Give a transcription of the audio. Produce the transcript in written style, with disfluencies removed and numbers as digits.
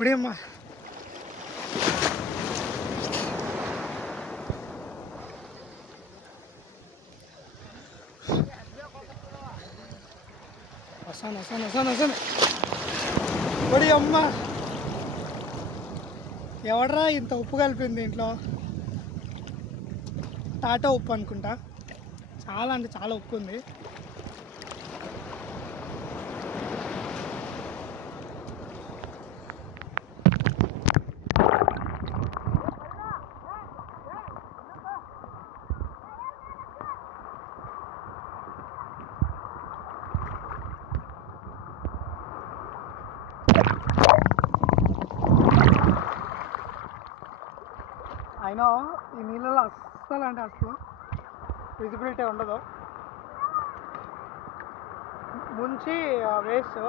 ఇప్పుడేమ్మా వస్తాను పొడి అమ్మ. ఎవడరా ఇంత ఉప్పు కలిపింది ఇంట్లో? టాటా ఉప్పు అనుకుంటా. చాలా అంటే చాలా ఉప్పు ఉంది. అయినా ఈ నీళ్ళలో అస్సలు అంటే అసలు విజిబిలిటీ ఉండదు. ముంచి వేస్ట్